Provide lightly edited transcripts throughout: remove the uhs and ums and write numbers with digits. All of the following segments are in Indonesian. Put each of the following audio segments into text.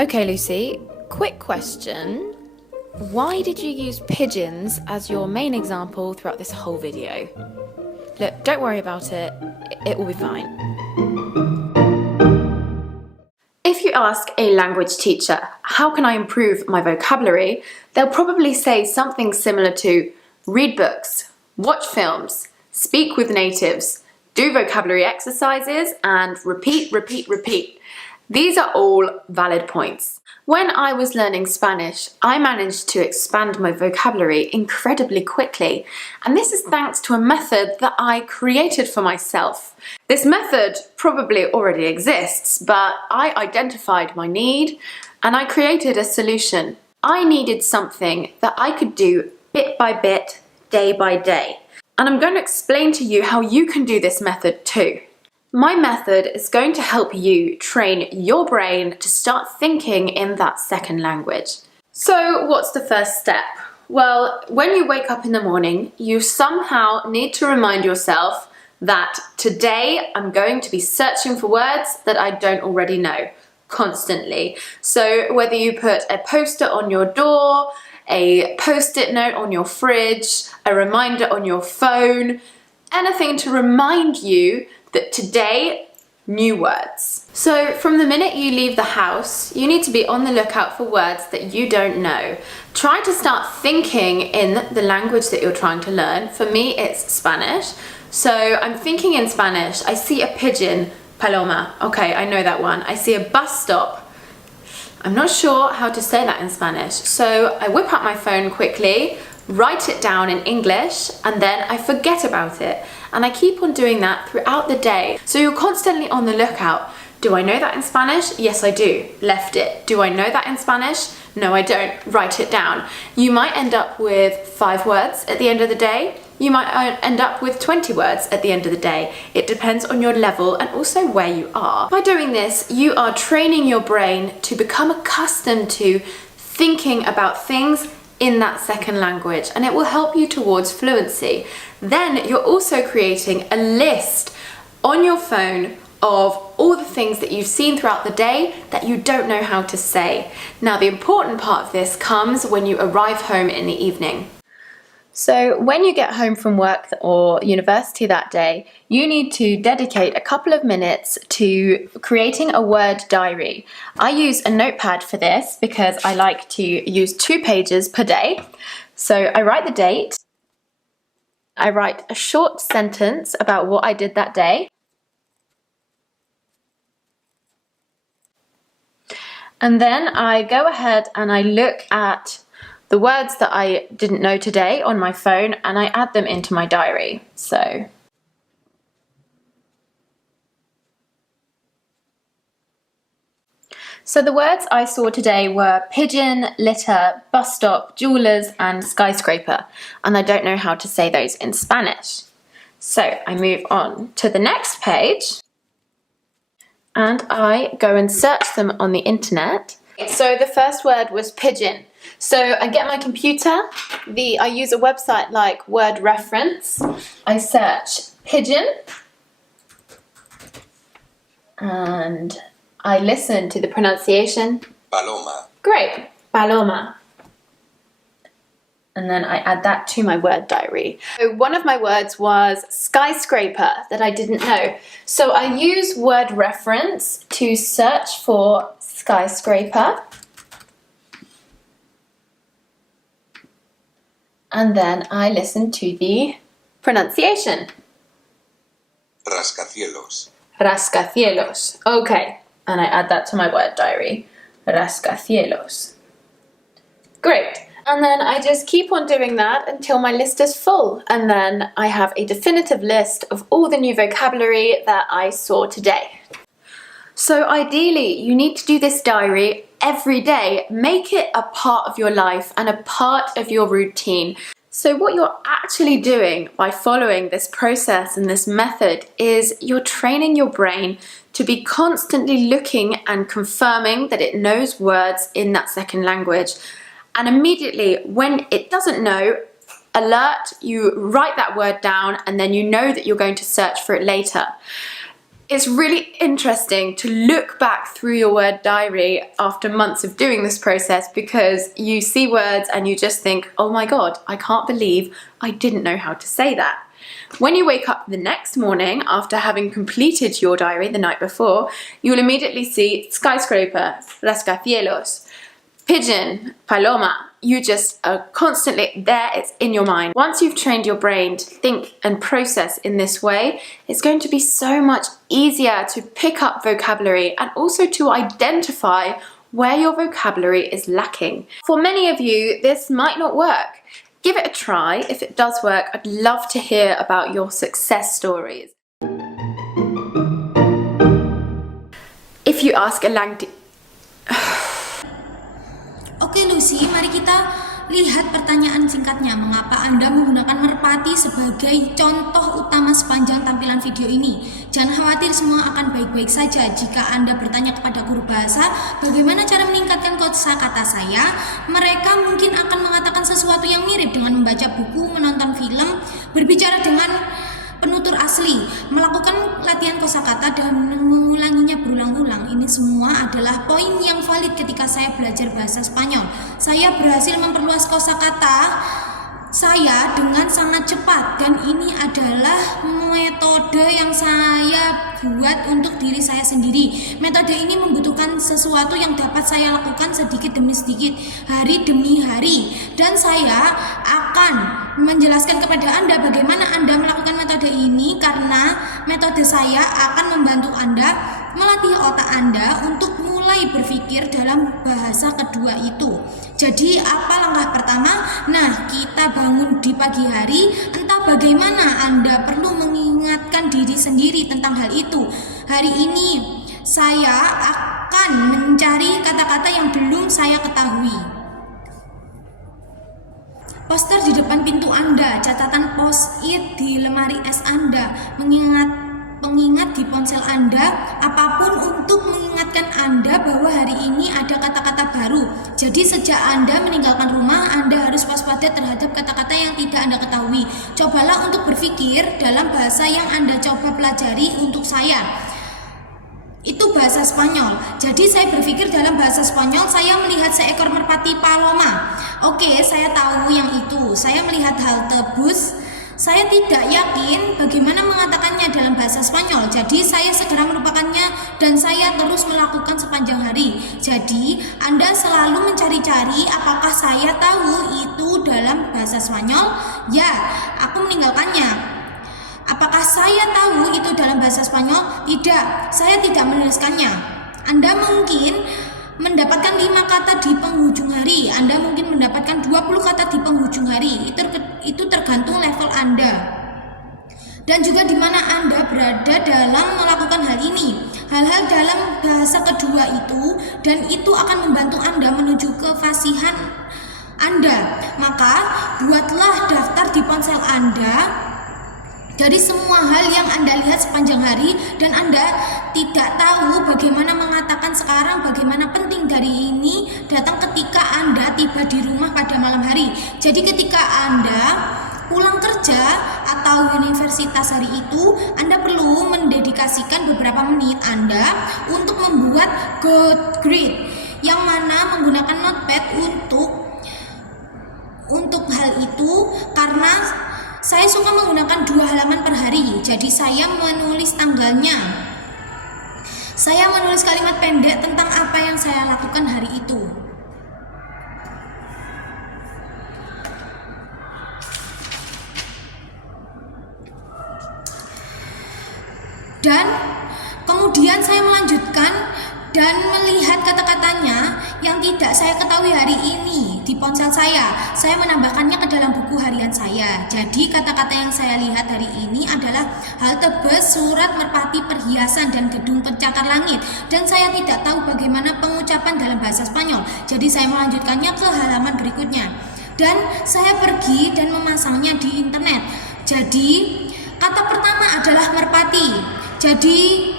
Okay, Lucy, quick question. Why did you use pigeons as your main example throughout this whole video? Look, don't worry about it. It will be fine. If you ask a language teacher, how can I improve my vocabulary? They'll probably say something similar to read books, watch films, speak with natives, do vocabulary exercises, and repeat, repeat, repeat. These are all valid points. When I was learning Spanish, I managed to expand my vocabulary incredibly quickly, and this is thanks to a method that I created for myself. This method probably already exists, but I identified my need and I created a solution. I needed something that I could do bit by bit, day by day, and I'm going to explain to you how you can do this method too. My method is going to help you train your brain to start thinking in that second language. So what's the first step? Well, when you wake up in the morning, you somehow need to remind yourself that today I'm going to be searching for words that I don't already know, constantly. So whether you put a poster on your door, a post-it note on your fridge, a reminder on your phone, anything to remind you that today, new words. So from the minute you leave the house, you need to be on the lookout for words that you don't know. Try to start thinking in the language that you're trying to learn. For me, it's Spanish. So I'm thinking in Spanish. I see a pigeon, paloma. Okay, I know that one. I see a bus stop. I'm not sure how to say that in Spanish. So I whip up my phone quickly, write it down in English, and then I forget about it. And I keep on doing that throughout the day. So you're constantly on the lookout. Do I know that in Spanish? Yes, I do. Left it. Do I know that in Spanish? No, I don't. Write it down. You might end up with 5 words at the end of the day. You might end up with 20 words at the end of the day. It depends on your level and also where you are. By doing this, you are training your brain to become accustomed to thinking about things in that second language, and it will help you towards fluency. Then you're also creating a list on your phone of all the things that you've seen throughout the day that you don't know how to say. Now, the important part of this comes when you arrive home in the evening. So when you get home from work or university that day, you need to dedicate a couple of minutes to creating a word diary. I use a notepad for this because I like to use 2 pages per day. So I write the date, I write a short sentence about what I did that day, and then I go ahead and I look at the words that I didn't know today on my phone and I add them into my diary. So the words I saw today were pigeon, litter, bus stop, jewelers, and skyscraper. And I don't know how to say those in Spanish. So I move on to the next page and I go and search them on the internet. So the first word was pigeon. So I get my computer, I use a website like Word Reference. I search pigeon and I listen to the pronunciation. Paloma. Great, paloma. And then I add that to my word diary. So one of my words was skyscraper that I didn't know. So I use Word Reference to search for skyscraper. And then I listen to the pronunciation. Rascacielos. Rascacielos. Okay. And I add that to my word diary. Rascacielos. Great. And then I just keep on doing that until my list is full. And then I have a definitive list of all the new vocabulary that I saw today. So ideally, you need to do this diary every day. Make it a part of your life and a part of your routine. So what you're actually doing by following this process and this method is you're training your brain to be constantly looking and confirming that it knows words in that second language. And immediately when it doesn't know, alert, you write that word down and then you know that you're going to search for it later. It's really interesting to look back through your word diary after months of doing this process, because you see words and you just think, oh my god, I can't believe I didn't know how to say that. When you wake up the next morning after having completed your diary the night before, you'll immediately see skyscraper, rascacielos, pigeon, paloma. You just are constantly there, it's in your mind. Once you've trained your brain to think and process in this way, it's going to be so much easier to pick up vocabulary and also to identify where your vocabulary is lacking. For many of you, this might not work. Give it a try. If it does work, I'd love to hear about your success stories. If you ask a language... Oke Lucy, mari kita lihat pertanyaan singkatnya. Mengapa Anda menggunakan merpati sebagai contoh utama sepanjang tampilan video ini? Jangan khawatir, semua akan baik-baik saja. Jika Anda bertanya kepada guru bahasa, bagaimana cara meningkatkan kosakata saya? Mereka mungkin akan mengatakan sesuatu yang mirip dengan membaca buku, menonton film, berbicara dengan penutur asli, melakukan latihan kosakata dan mengulanginya berulang-ulang. Ini semua adalah poin yang valid ketika saya belajar bahasa Spanyol. Saya berhasil memperluas kosakata saya dengan sangat cepat, dan ini adalah metode yang saya buat untuk diri saya sendiri. Metode ini membutuhkan sesuatu yang dapat saya lakukan sedikit demi sedikit, hari demi hari, dan saya akan menjelaskan kepada Anda bagaimana Anda melakukan metode ini, karena metode saya akan membantu Anda melatih otak Anda untuk mulai berpikir dalam bahasa kedua itu. Jadi apa langkah pertama? Nah, kita bangun di pagi hari, entah bagaimana Anda perlu mengingatkan diri sendiri tentang hal itu. Hari ini saya akan mencari kata-kata yang belum saya ketahui. Poster di depan pintu Anda, catatan post-it di lemari es Anda, pengingat di ponsel Anda, apapun untuk mengingatkan Anda bahwa hari ini ada kata-kata baru. Jadi sejak Anda meninggalkan rumah, Anda harus waspada terhadap kata-kata yang tidak Anda ketahui. Cobalah untuk berpikir dalam bahasa yang Anda coba pelajari. Untuk saya, itu bahasa Spanyol. Jadi saya berpikir dalam bahasa Spanyol, saya melihat seekor merpati paloma. Oke, saya tahu yang itu. Saya melihat halte bus. Saya tidak yakin bagaimana mengatakannya dalam bahasa Spanyol. Jadi saya segera melupakannya dan saya terus melakukan sepanjang hari. Jadi Anda selalu mencari-cari apakah saya tahu itu dalam bahasa Spanyol? Ya, aku meninggalkannya. Apakah saya tahu itu dalam bahasa Spanyol? Tidak, saya tidak menuliskannya. Anda mungkin mendapatkan 5 kata di penghujung hari, Anda mungkin mendapatkan 20 kata di penghujung hari. Itu tergantung level Anda dan juga di mana Anda berada dalam melakukan hal ini. Hal-hal dalam bahasa kedua itu, dan itu akan membantu Anda menuju kefasihan Anda. Maka buatlah daftar di ponsel Anda dari semua hal yang Anda lihat sepanjang hari, dan Anda tidak tahu bagaimana mengatakan sekarang. Bagaimana penting dari ini datang ketika Anda tiba di rumah pada malam hari. Jadi ketika Anda pulang kerja atau universitas hari itu, Anda perlu mendedikasikan beberapa menit Anda untuk membuat good grid, yang mana menggunakan notepad untuk hal itu, karena saya suka menggunakan 2 halaman per hari. Jadi saya menulis tanggalnya. Saya menulis kalimat pendek tentang apa yang saya lakukan hari itu. Dan kemudian saya melanjutkan dan melihat kata-katanya yang tidak saya ketahui hari ini di ponsel saya. Saya menambahkannya ke dalam buku harian saya. Jadi kata-kata yang saya lihat hari ini adalah halte bus, surat, merpati, perhiasan, dan gedung pencakar langit. Dan saya tidak tahu bagaimana pengucapan dalam bahasa Spanyol. Jadi saya melanjutkannya ke halaman berikutnya. Dan saya pergi dan memasangnya di internet. Jadi kata pertama adalah merpati. Jadi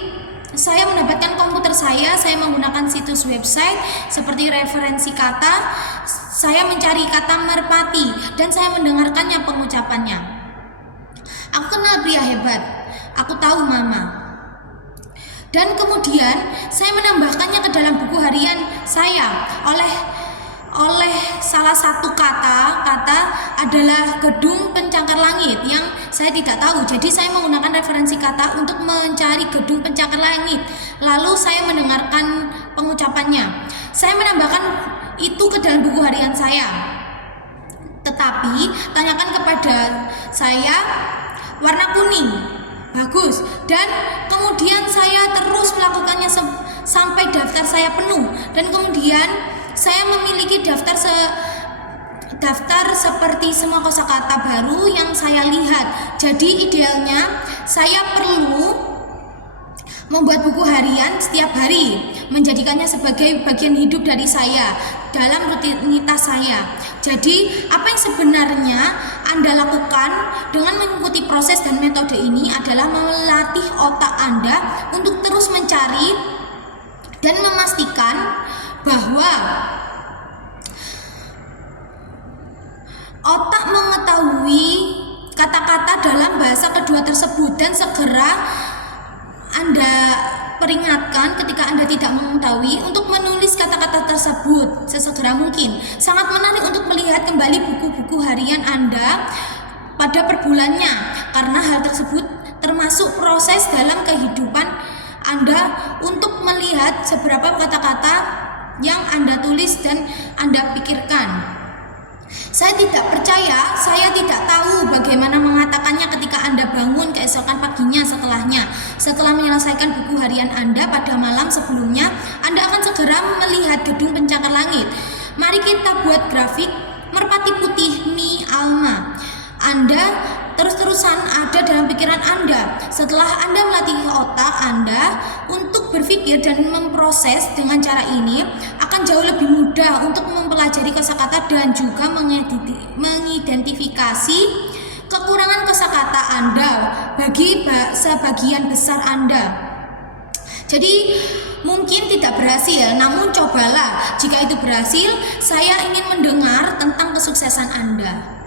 saya mendapatkan komputer saya menggunakan situs website seperti referensi kata. Saya mencari kata merpati dan saya mendengarkannya pengucapannya. Aku kenal pria hebat. Aku tahu mama. Dan kemudian saya menambahkannya ke dalam buku harian saya oleh salah satu kata adalah gedung pencakar langit yang saya tidak tahu. Jadi saya menggunakan referensi kata untuk mencari gedung pencakar langit. Lalu saya mendengarkan pengucapannya. Saya menambahkan itu ke dalam buku harian saya. Tetapi tanyakan kepada saya warna kuning. Bagus. Dan kemudian saya terus melakukannya sampai daftar saya penuh. Dan kemudian saya memiliki daftar seperti semua kosakata baru yang saya lihat. Jadi idealnya saya perlu membuat buku harian setiap hari, menjadikannya sebagai bagian hidup dari saya dalam rutinitas saya. Jadi apa yang sebenarnya Anda lakukan dengan mengikuti proses dan metode ini adalah melatih otak Anda untuk terus mencari dan memastikan bahwa otak mengetahui kata-kata dalam bahasa kedua tersebut dan segera Anda peringatkan ketika Anda tidak mengetahui untuk menulis kata-kata tersebut sesegera mungkin. Sangat menarik untuk melihat kembali buku-buku harian Anda pada per bulannya, karena hal tersebut termasuk proses dalam kehidupan Anda untuk melihat seberapa kata-kata yang Anda tulis dan Anda pikirkan. Saya tidak percaya, saya tidak tahu bagaimana mengatakannya ketika Anda bangun keesokan paginya setelahnya. Setelah menyelesaikan buku harian Anda pada malam sebelumnya, Anda akan segera melihat gedung pencakar langit. Mari kita buat grafik merpati putih Mi Alma. Anda terus-terusan ada dalam pikiran Anda. Setelah Anda melatih otak Anda untuk berpikir dan memproses dengan cara ini, akan jauh lebih mudah untuk mempelajari kosakata dan juga mengidentifikasi kekurangan kosakata Anda bagi sebagian besar Anda. Jadi mungkin tidak berhasil, namun cobalah. Jika itu berhasil, saya ingin mendengar tentang kesuksesan Anda.